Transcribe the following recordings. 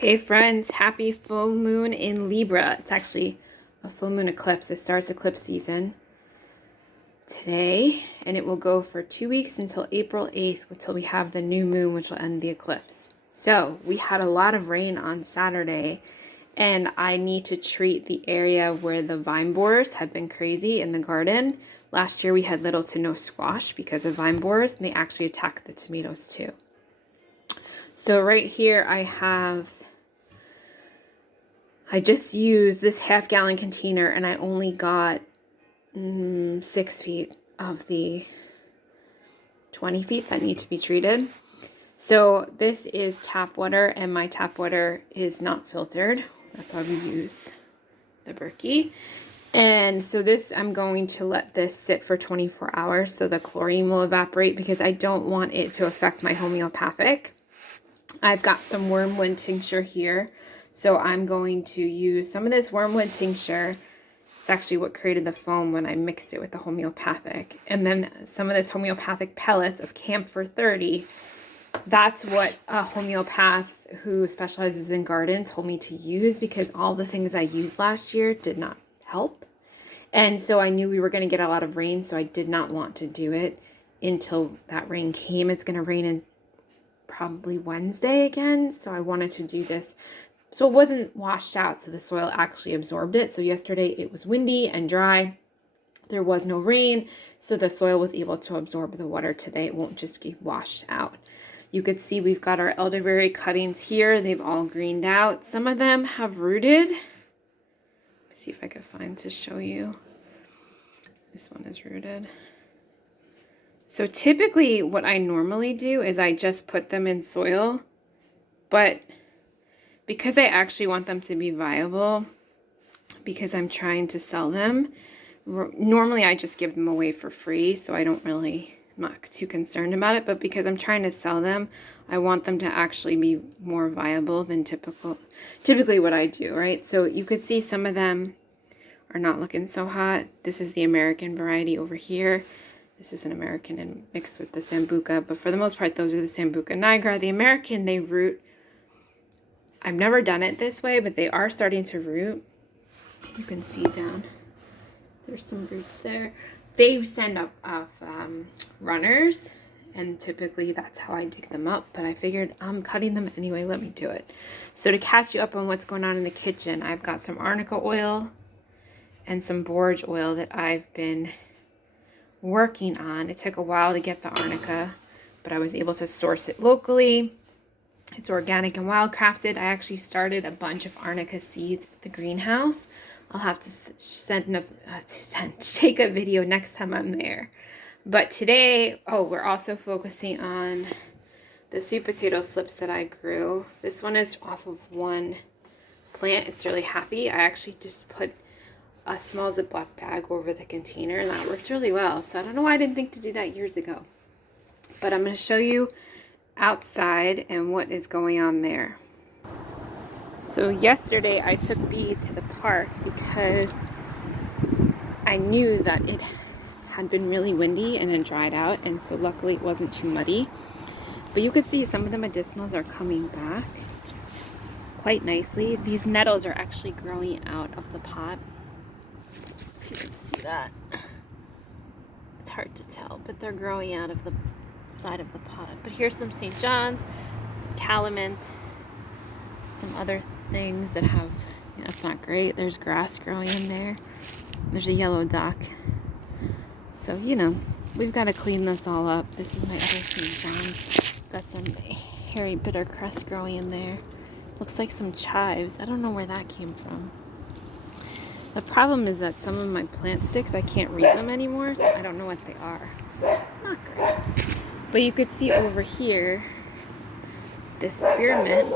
Hey friends, happy full moon in Libra. It's actually a full moon eclipse. It starts eclipse season today, and it will go for 2 weeks until April 8th, until we have the new moon, which will end the eclipse. So we had a lot of rain on Saturday, and I need to treat the area where the vine borers have been crazy in the garden. Last year we had little to no squash because of vine borers, and they actually attacked the tomatoes too. So right here I just used this half-gallon container, and I only got 6 feet of the 20 feet that need to be treated. So this is tap water, and my tap water is not filtered. That's why we use the Berkey. And so this, I'm going to let this sit for 24 hours so the chlorine will evaporate, because I don't want it to affect my homeopathic. I've got some wormwood tincture here. So I'm going to use some of this wormwood tincture. It's actually what created the foam when I mixed it with the homeopathic. And then some of this homeopathic pellets of Camphor 30. That's what a homeopath who specializes in garden told me to use, because all the things I used last year did not help. And so I knew we were going to get a lot of rain, so I did not want to do it until that rain came. It's going to rain in probably Wednesday again, so I wanted to do this so it wasn't washed out, so the soil actually absorbed it. So yesterday it was windy and dry. There was no rain, so the soil was able to absorb the water. Today it won't just be washed out. You could see we've got our elderberry cuttings here. They've all greened out. Some of them have rooted. Let's see if I can find to show you. This one is rooted. So typically what I normally do is I just put them in soil, but because I actually want them to be viable, because I'm trying to sell them, normally I just give them away for free, so I'm not too concerned about it, but because I'm trying to sell them, I want them to actually be more viable than typically what I do, right? So you could see some of them are not looking so hot. This is the American variety over here. This is an American and mixed with the Sambuca, but for the most part, those are the Sambuca nigra. The American, they root. I've never done it this way, but they are starting to root. You can see down. There's some roots there. They send up runners, and typically that's how I dig them up, but I figured I'm cutting them anyway. Let me do it. So to catch you up on what's going on in the kitchen, I've got some arnica oil and some borage oil that I've been working on. It took a while to get the arnica, but I was able to source it locally. It's organic and wildcrafted. I actually started a bunch of arnica seeds at the greenhouse. I'll have to take a video next time I'm there. But today, we're also focusing on the sweet potato slips that I grew. This one is off of one plant. It's really happy. I actually just put a small Ziploc bag over the container, and that worked really well. So I don't know why I didn't think to do that years ago. But I'm going to show you outside and what is going on there. So yesterday I took Bee to the park because I knew that it had been really windy and then dried out, and so luckily it wasn't too muddy. But you could see some of the medicinals are coming back quite nicely. These nettles are actually growing out of the pot. If you can see that. It's hard to tell, but they're growing out of the side of the pot. But here's some St. John's, some calamint, some other things that have, that's not great. There's grass growing in there. There's a yellow dock. So, we've got to clean this all up. This is my other St. John's. Got some hairy bitter crust growing in there. Looks like some chives. I don't know where that came from. The problem is that some of my plant sticks, I can't read them anymore, so I don't know what they are. Not great. But you could see over here, the spearmint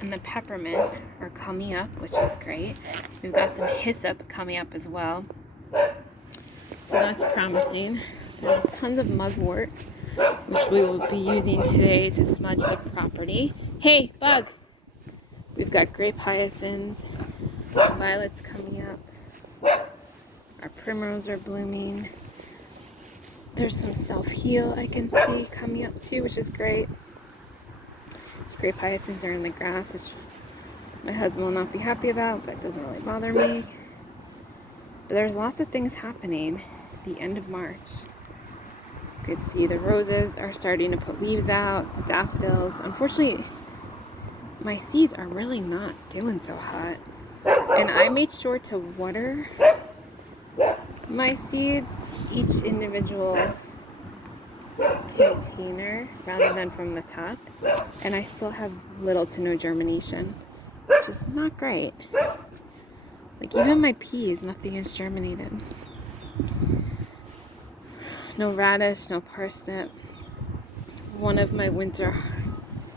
and the peppermint are coming up, which is great. We've got some hyssop coming up as well. So that's promising. There's tons of mugwort, which we will be using today to smudge the property. Hey, bug! We've got grape hyacinths, violets coming up. Our primrose are blooming. There's some self-heal I can see coming up too, which is great. These grape hyacinths are in the grass, which my husband will not be happy about, but it doesn't really bother me. But there's lots of things happening at the end of March. You could see the roses are starting to put leaves out, the daffodils. Unfortunately, my seeds are really not doing so hot. And I made sure to water my seeds, each individual container rather than from the top. And I still have little to no germination, which is not great. Like even my peas, nothing is germinated. No radish, no parsnip. One of my winter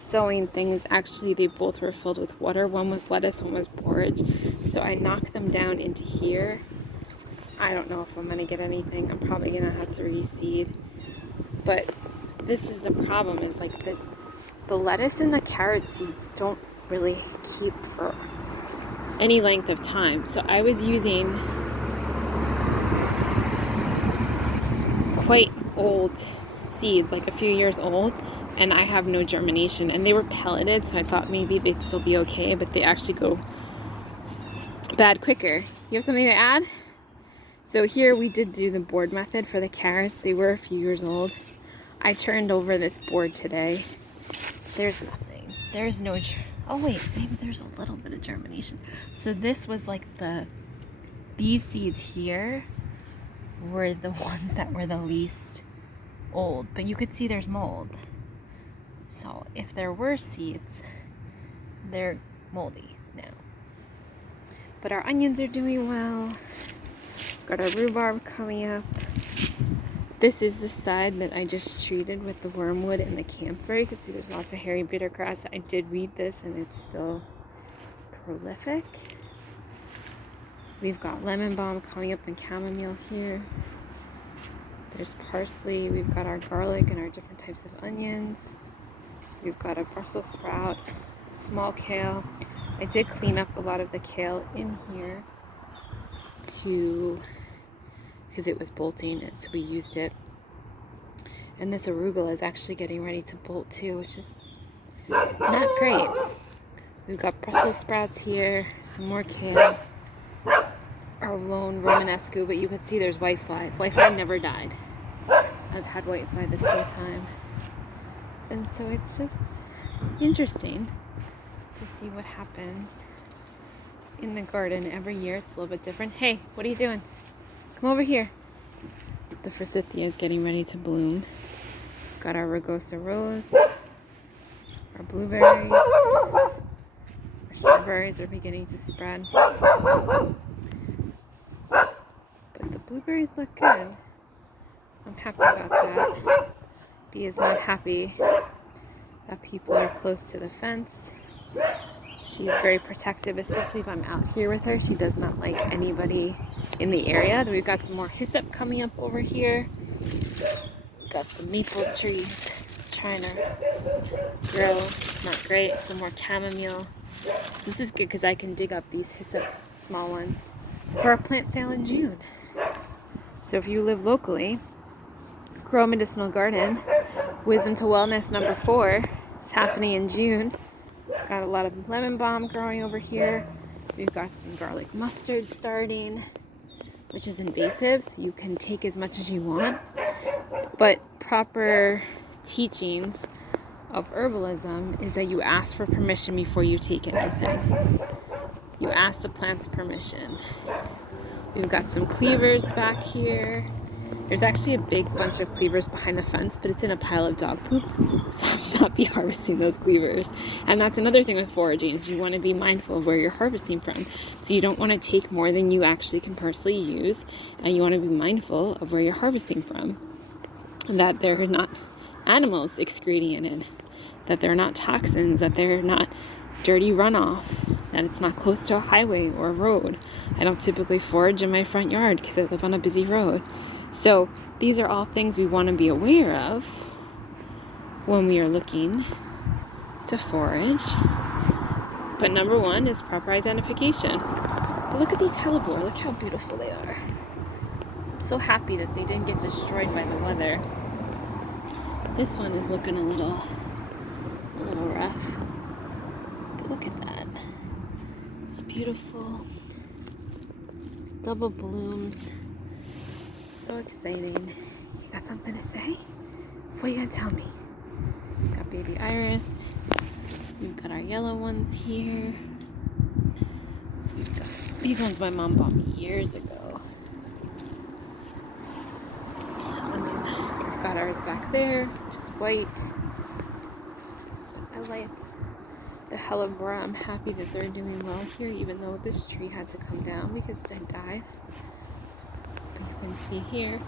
sowing things, actually they both were filled with water. One was lettuce, one was borage. So I knocked them down into here. I don't know if I'm gonna get anything. I'm probably gonna have to reseed. But this is the problem, is like the lettuce and the carrot seeds don't really keep for any length of time. So I was using quite old seeds, like a few years old, and I have no germination. And they were pelleted, so I thought maybe they'd still be okay, but they actually go bad quicker. You have something to add? So here we did do the board method for the carrots. They were a few years old. I turned over this board today. There's nothing. There's no, oh wait, maybe there's a little bit of germination. So this was like these seeds here were the ones that were the least old, but you could see there's mold. So if there were seeds, they're moldy now. But our onions are doing well. Got our rhubarb coming up. This is the side that I just treated with the wormwood and the camphor. You can see there's lots of hairy bitter grass. I did weed this and it's still prolific. We've got lemon balm coming up and chamomile here. There's parsley. We've got our garlic and our different types of onions. We've got a Brussels sprout, small kale. I did clean up a lot of the kale in here because it was bolting, and so we used it. And this arugula is actually getting ready to bolt too, which is not great. We've got Brussels sprouts here, some more kale, our lone Romanesco, but you can see there's whitefly. Whitefly never died. I've had whitefly this whole time. And so it's just interesting to see what happens in the garden every year. It's a little bit different. Hey, what are you doing? Come over here. The forsythia is getting ready to bloom. Got our rugosa rose, our blueberries, our strawberries are beginning to spread. But the blueberries look good. I'm happy about that. Bee is not happy that people are close to the fence. She's very protective, especially if I'm out here with her. She does not like anybody in the area. We've got some more hyssop coming up over here. Got some maple trees trying to grow. Not great. Some more chamomile. This is good because I can dig up these hyssop small ones for a plant sale in June. So if you live locally, Grow a Medicinal Garden, Wisdom to Wellness number 4 is happening in June. Got a lot of lemon balm growing over here. We've got some garlic mustard starting, which is invasive, so you can take as much as you want. But proper teachings of herbalism is that you ask for permission before you take anything. You ask the plant's permission. We've got some cleavers back here. There's actually a big bunch of cleavers behind the fence, but it's in a pile of dog poop, so I'll not be harvesting those cleavers. And that's another thing with foraging, is you want to be mindful of where you're harvesting from. So you don't want to take more than you actually can personally use, and you want to be mindful of where you're harvesting from. And that there are not animals excreting in it, that there are not toxins, that they're not dirty runoff, that it's not close to a highway or a road. I don't typically forage in my front yard because I live on a busy road. So these are all things we want to be aware of when we are looking to forage. But number 1 is proper identification. But look at these hellebore. Look how beautiful they are. I'm so happy that they didn't get destroyed by the weather. This one is looking a little rough. But look at that. beautiful double blooms. So exciting. You got something to say? What are you gonna tell me? Got baby iris. We've got our yellow ones here. We've got, these ones my mom bought me years ago. And then we've got ours back there, which is white. I like the hellebora. I'm happy that they're doing well here, even though this tree had to come down because it had died. You can see here.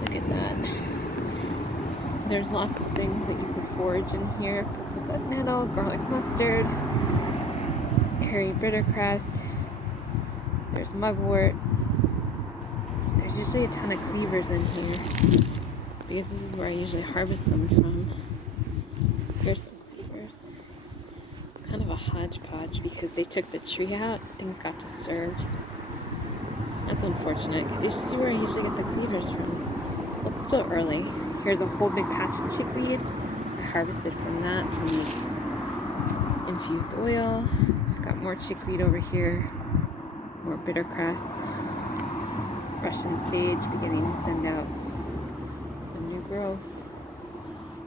Look at that. There's lots of things that you can forage in here. Purple duck nettle, garlic mustard, hairy bittercress. There's mugwort. There's usually a ton of cleavers in here because this is where I usually harvest them from. There's some cleavers. It's kind of a hodgepodge because they took the tree out. Things got disturbed. That's unfortunate because this is where I usually get the cleavers from. Well, it's still early. Here's a whole big patch of chickweed. I harvested from that to make infused oil. I've got more chickweed over here. More bittercress. Russian sage beginning to send out some new growth.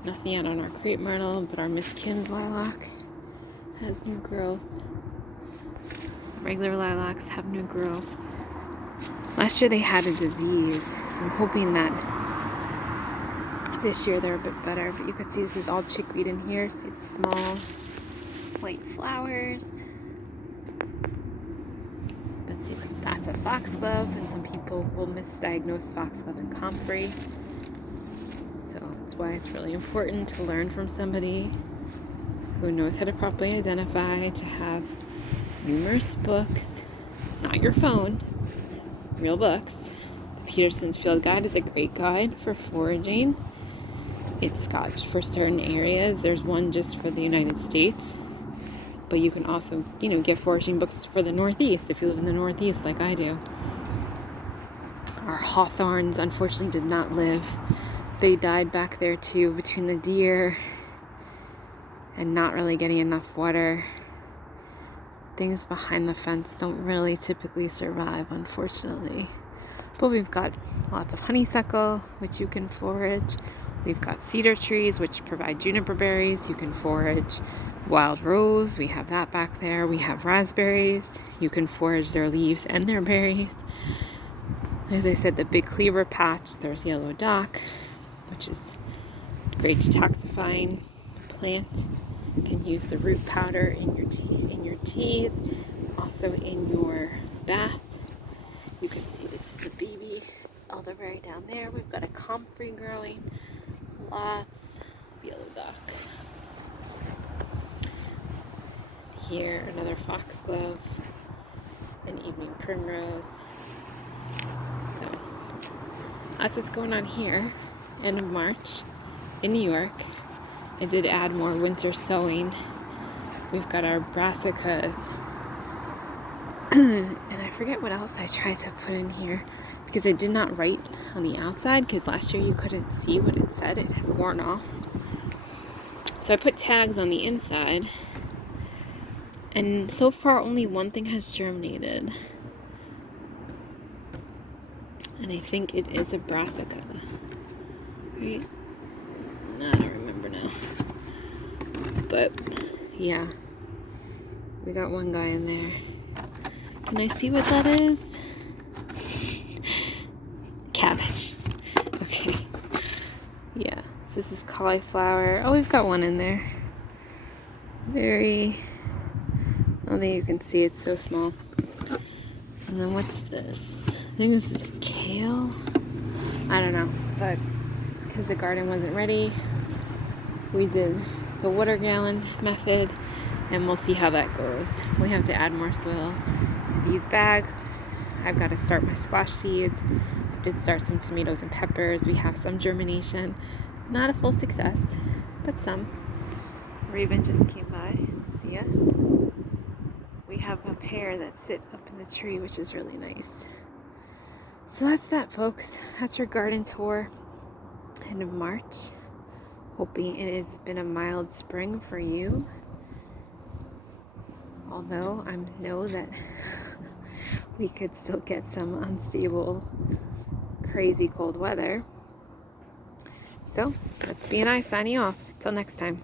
Nothing yet on our crepe myrtle, but our Miss Kim's lilac has new growth. Regular lilacs have new growth. Last year they had a disease, so I'm hoping that this year they're a bit better. But you can see this is all chickweed in here. See the small white flowers. But see, that's a foxglove, and some people will misdiagnose foxglove and comfrey. So that's why it's really important to learn from somebody who knows how to properly identify, to have numerous books, not your phone, real books. The Peterson's Field Guide is a great guide for foraging. It's got for certain areas. There's one just for the United States, but you can also, get foraging books for the Northeast if you live in the Northeast like I do. Our hawthorns unfortunately did not live. They died back there too, between the deer and not really getting enough water. Things behind the fence don't really typically survive, unfortunately. But we've got lots of honeysuckle, which you can forage. We've got cedar trees, which provide juniper berries. You can forage wild rose. We have that back there. We have raspberries. You can forage their leaves and their berries. As I said, the big cleaver patch, there's yellow dock, which is great detoxifying plant. You can use the root powder in your teas, also in your bath. You can see this is a baby elderberry down there. We've got a comfrey growing, lots of yellow dock. Here, another foxglove, an evening primrose. So that's what's going on here. End of March in New York. I did add more winter sowing. We've got our brassicas. And I forget what else I tried to put in here because I did not write on the outside because last year you couldn't see what it said. It had worn off. So I put tags on the inside. And so far only one thing has germinated. And I think it is a brassica. Right? I don't remember now. But yeah, we got one guy in there. Can I see what that is? Cabbage. Okay. Yeah, so this is cauliflower. Oh, we've got one in there. I don't think you can see, it's so small. And then what's this? I think this is kale. I don't know, but because the garden wasn't ready, we did the water gallon method, and we'll see how that goes. We have to add more soil to these bags. I've got to start my squash seeds. I did start some tomatoes and peppers. We have some germination. Not a full success, but some. Raven just came by to see us. We have a pair that sit up in the tree, which is really nice. So that's that, folks. That's our garden tour. End of March. Hoping it has been a mild spring for you. Although I know that we could still get some unstable, crazy cold weather. So that's B&I signing off. Till next time.